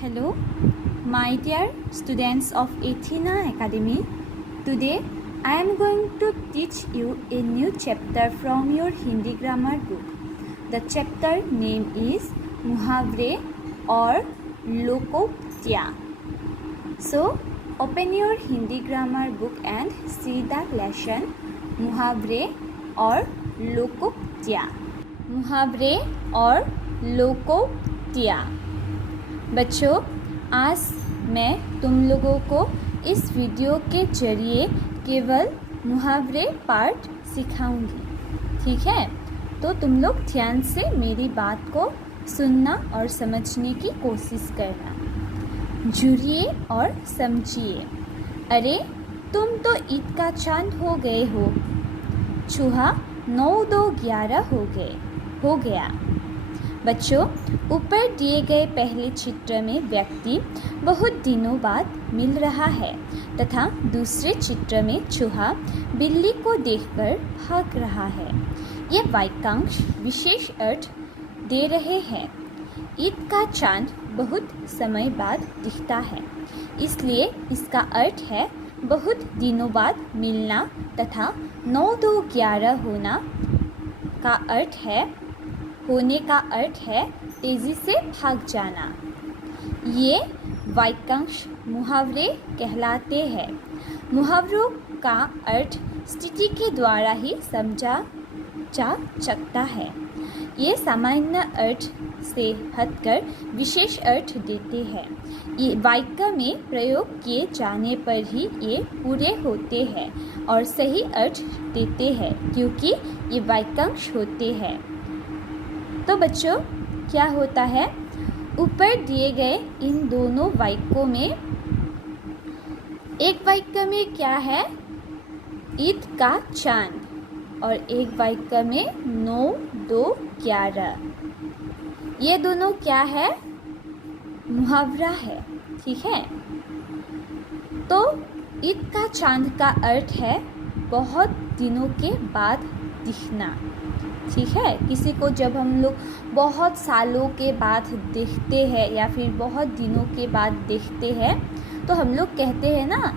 Hello, my dear students of Athena Academy. Today I am going to teach you a new chapter from your Hindi grammar book. The chapter name is Muhavre or Lokoptya. So open your Hindi grammar book and see the lesson Muhavre or Lokoptya. Muhavre और लोकोक्तियाँ। बच्चों, आज मैं तुम लोगों को इस video के जरिए केवल मुहावरे पार्ट सिखाऊंगी, ठीक है? तो तुम लोग ध्यान से मेरी बात को सुनना और समझने की कोशिश करना। जुड़िए और समझिए। अरे तुम तो ईद का चांद हो गए हो। चूहा 9 2 11 हो गया। बच्चों, ऊपर दिए गए पहले चित्र में व्यक्ति बहुत दिनों बाद मिल रहा है तथा दूसरे चित्र में चूहा बिल्ली को देखकर भाग रहा है। ये वाक्यांश विशेष अर्थ दे रहे हैं। ईद का चांद बहुत समय बाद दिखता है, इसलिए इसका अर्थ है बहुत दिनों बाद मिलना तथा 9 2 11 होने का अर्थ है तेजी से भाग जाना। ये वाक्यांश मुहावरे कहलाते हैं। मुहावरों का अर्थ स्थिति के द्वारा ही समझा जा सकता है। ये सामान्य अर्थ से हटकर विशेष अर्थ देते हैं। ये वाक्य में प्रयोग किए जाने पर ही ये पूरे होते हैं और सही अर्थ देते हैं, क्योंकि ये वाक्यांश होते हैं। तो बच्चों, क्या होता है? ऊपर दिए गए इन दोनों वाक्यों में, एक वाक्य में क्या है? ईद का चांद, और एक वाक्य में 9 2 11। ये दोनों क्या है? मुहावरा है, ठीक है? तो ईद का चांद का अर्थ है बहुत दिनों के बाद दिखना, ठीक है? किसी को जब हम लोग बहुत सालों के बाद देखते हैं या फिर बहुत दिनों के बाद देखते हैं तो हम लोग कहते हैं ना,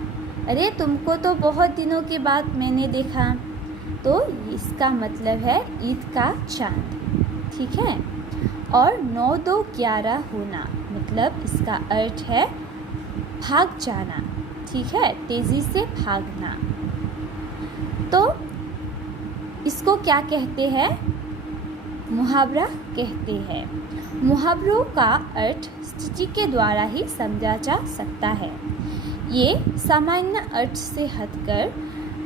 अरे तुमको तो बहुत दिनों के बाद मैंने देखा। तो इसका मतलब है ईद का चांद, ठीक है? और 9 2 11 होना मतलब इसका अर्थ है भाग जाना, ठीक है? तेज़ी से भागना। तो इसको क्या कहते हैं? मुहावरा कहते हैं। मुहावरों का अर्थ स्थिति के द्वारा ही समझा जा सकता है। ये सामान्य अर्थ से हटकर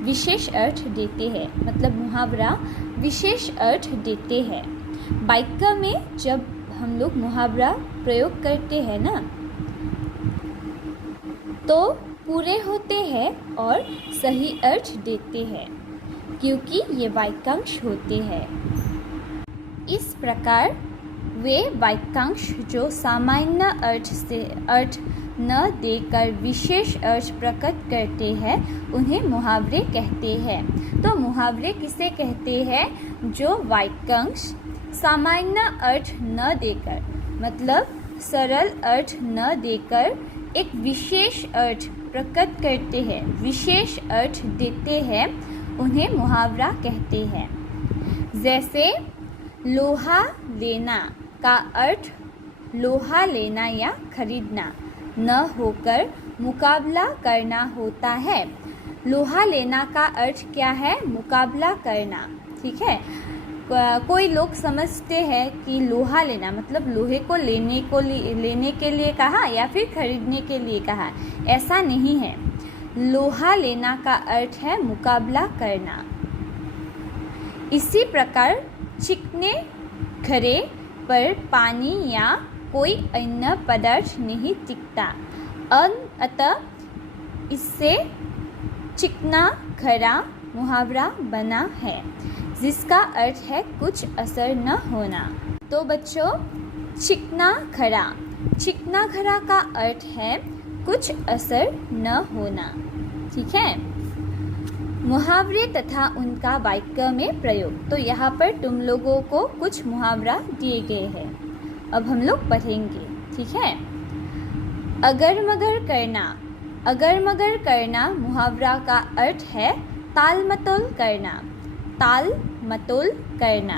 विशेष अर्थ देते हैं, मतलब मुहावरा विशेष अर्थ देते हैं। वाक्य में जब हम लोग मुहावरा प्रयोग करते हैं ना, तो पूरे होते हैं और सही अर्थ देते हैं, क्योंकि ये वाक्यांश होते हैं। इस प्रकार वे वाक्यांश जो सामान्य अर्थ न देकर विशेष अर्थ प्रकट करते हैं उन्हें मुहावरे कहते हैं। तो मुहावरे किसे कहते हैं? जो वाक्यांश सामान्य अर्थ न देकर, मतलब सरल अर्थ न देकर एक विशेष अर्थ प्रकट करते हैं, विशेष अर्थ देते हैं, उन्हें मुहावरा कहते हैं। जैसे लोहा लेना का अर्थ लोहा लेना या खरीदना न होकर मुकाबला करना होता है। लोहा लेना का अर्थ क्या है? मुकाबला करना, ठीक है? कोई लोग समझते हैं कि लोहा लेना मतलब लोहे को लेने के लिए कहा या फिर खरीदने के लिए कहा। ऐसा नहीं है। लोहा लेना का अर्थ है मुकाबला करना। इसी प्रकार चिकने घड़े पर पानी या कोई अन्य पदार्थ नहीं टिकता, अतः इससे चिकना घड़ा मुहावरा बना है, जिसका अर्थ है कुछ असर न होना। तो बच्चों, चिकना घड़ा का अर्थ है कुछ असर न होना, ठीक है? मुहावरे तथा उनका वाक्य में प्रयोग। तो यहाँ पर तुम लोगों को कुछ मुहावरा दिए गए हैं, अब हम लोग पढ़ेंगे, ठीक है? अगर मगर करना। अगर मगर करना मुहावरा का अर्थ है ताल मतोल करना। ताल मतोल करना।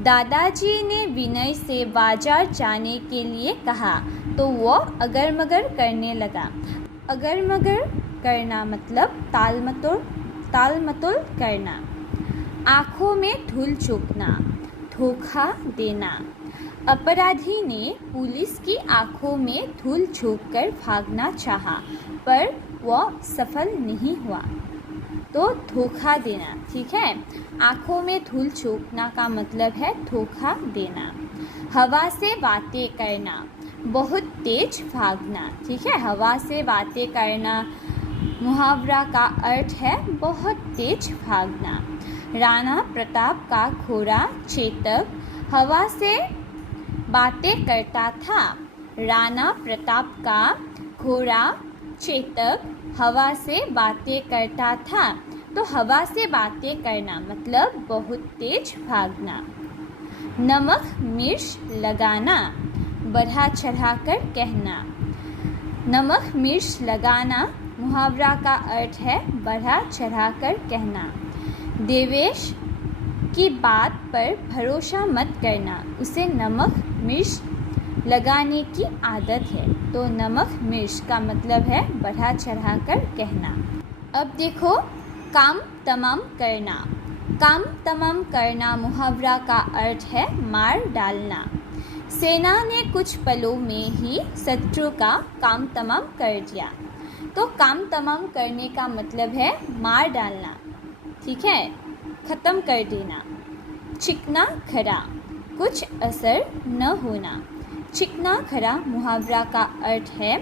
दादाजी ने विनय से बाजार जाने के लिए कहा तो वह अगर मगर करने लगा। अगर मगर करना मतलब ताल मतोल करना। आँखों में धूल झोंकना, धोखा देना। अपराधी ने पुलिस की आंखों में धूल झोंककर भागना चाहा, पर वह सफल नहीं हुआ। तो धोखा देना, ठीक है। आंखों में धूल झोंकना का मतलब है धोखा देना। हवा से बातें करना, बहुत तेज भागना, ठीक है। हवा से बातें करना मुहावरा का अर्थ है बहुत तेज भागना। राणा प्रताप का घोड़ा चेतक हवा से बातें करता था। राणा प्रताप का घोड़ा चेतक हवा से बातें करता था। तो हवा से बातें करना मतलब बहुत तेज भागना। नमक मिर्च लगाना, बढ़ा चढ़ा कर कहना। नमक मिर्च लगाना मुहावरा का अर्थ है बढ़ा चढ़ा कर कहना। देवेश की बात पर भरोसा मत करना, उसे नमक मिर्च लगाने की आदत है। तो नमक मिर्च का मतलब है बढ़ा चढ़ा कर कहना। अब देखो काम तमाम करना। काम तमाम करना मुहावरा का अर्थ है मार डालना। सेना ने कुछ पलों में ही शत्रु का काम तमाम कर दिया। तो काम तमाम करने का मतलब है मार डालना, ठीक है, ख़त्म कर देना। चिकना खरा, कुछ असर न होना। चिकना खरा मुहावरा का अर्थ है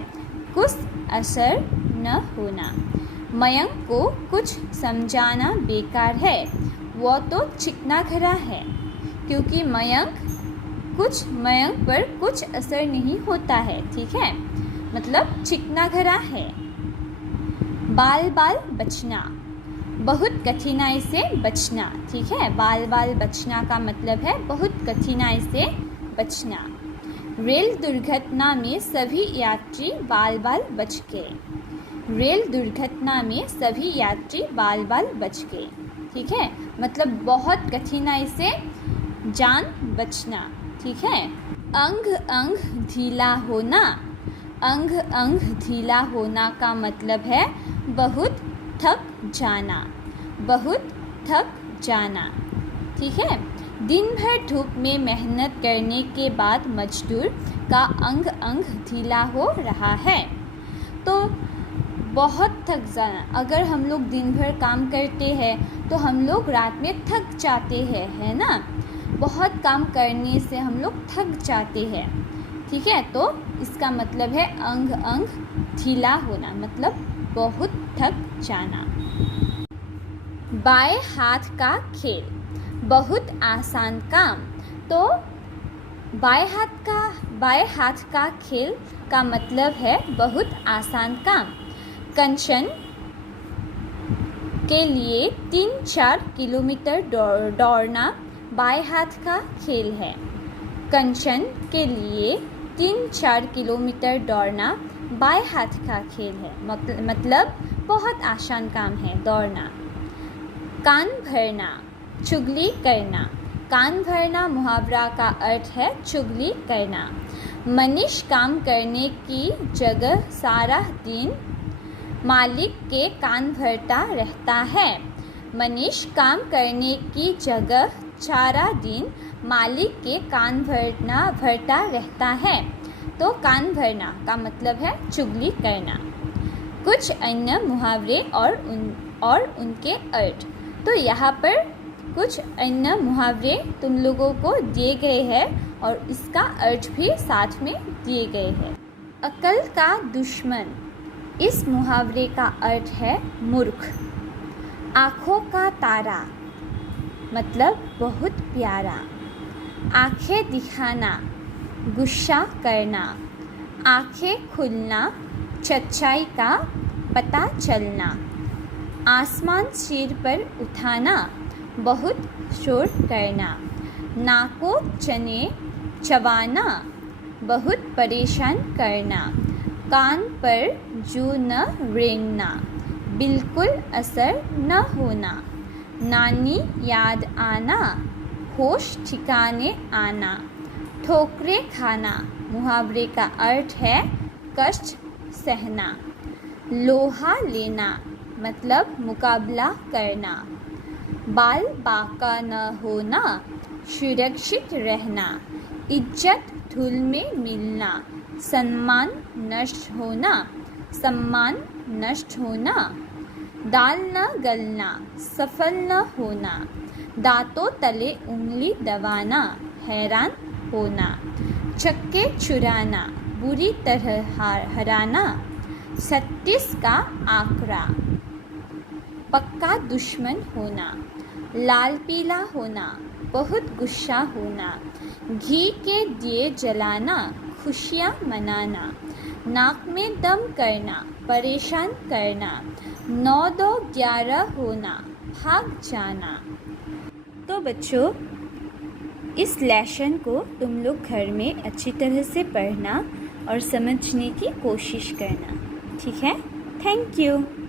कुछ असर न होना। मयंक को कुछ समझाना बेकार है, वो तो चिकना खरा है, क्योंकि मयंक पर कुछ असर नहीं होता है, ठीक है, मतलब चिकना खरा है। बाल बाल बचना, बहुत कठिनाई से बचना, ठीक है। बाल बाल बचना का मतलब है बहुत कठिनाई से बचना। रेल दुर्घटना में सभी यात्री बाल बाल बच गए। रेल दुर्घटना में सभी यात्री बाल बाल बच गए, ठीक है, मतलब बहुत कठिनाई से जान बचना, ठीक है। अंग अंग ढीला होना। अंग अंग ढीला होना का मतलब है बहुत थक जाना, बहुत थक जाना, ठीक है। दिन भर धूप में मेहनत करने के बाद मजदूर का अंग अंग ढीला हो रहा है। तो बहुत थक जाना, अगर हम लोग दिन भर काम करते हैं तो हम लोग रात में थक जाते हैं, है ना। बहुत काम करने से हम लोग थक जाते हैं, ठीक है। तो इसका मतलब है अंग अंग ढीला होना, मतलब बहुत थक जाना। बाएं हाथ का खेल, बहुत आसान काम। तो बाएं हाथ का खेल का मतलब है बहुत आसान काम। कंचन के लिए 3-4 किलोमीटर दौड़ना बाएं हाथ का खेल है। कंचन के लिए 3-4 किलोमीटर दौड़ना बाएं हाथ का खेल है, मतलब बहुत आसान काम है दौड़ना। कान भरना, चुगली करना। कान भरना मुहावरा का अर्थ है चुगली करना। मनीष काम करने की जगह सारा दिन मालिक के कान भरता रहता है। मनीष काम करने की जगह सारा दिन मालिक के कान भरता रहता है। तो कान भरना का मतलब है चुगली करना। कुछ अन्य मुहावरे और उनके अर्थ। तो यहाँ पर कुछ अन्य मुहावरे तुम लोगों को दिए गए हैं और इसका अर्थ भी साथ में दिए गए हैं। अकल का दुश्मन, इस मुहावरे का अर्थ है मूर्ख। आँखों का तारा मतलब बहुत प्यारा। आँखें दिखाना, गुस्सा करना। आँखें खुलना, सच्चाई का पता चलना। आसमान सिर पर उठाना, बहुत शोर करना। नाको चने चबाना, बहुत परेशान करना। कान पर जू न रेंगना, बिल्कुल असर न होना, नानी याद आना, होश ठिकाने आना, ठोकरे खाना, मुहावरे का अर्थ है कष्ट सहना, लोहा लेना मतलब मुकाबला करना, बाल बांका न होना, सुरक्षित रहना, इज्जत धूल में मिलना, सम्मान नष्ट होना, दाल न गलना, सफल न होना, दांतों तले उंगली दबाना, हैरान होना, चक्के चुराना, बुरी तरह हराना, 36 का आंकड़ा, पक्का दुश्मन होना, लाल पीला होना, बहुत गुस्सा होना, घी के दिए जलाना, खुशियाँ मनाना, नाक में दम करना, परेशान करना, 9-2-11 होना, भाग जाना। तो बच्चों, इस लेसन को तुम लोग घर में अच्छी तरह से पढ़ना और समझने की कोशिश करना, ठीक है? Thank you.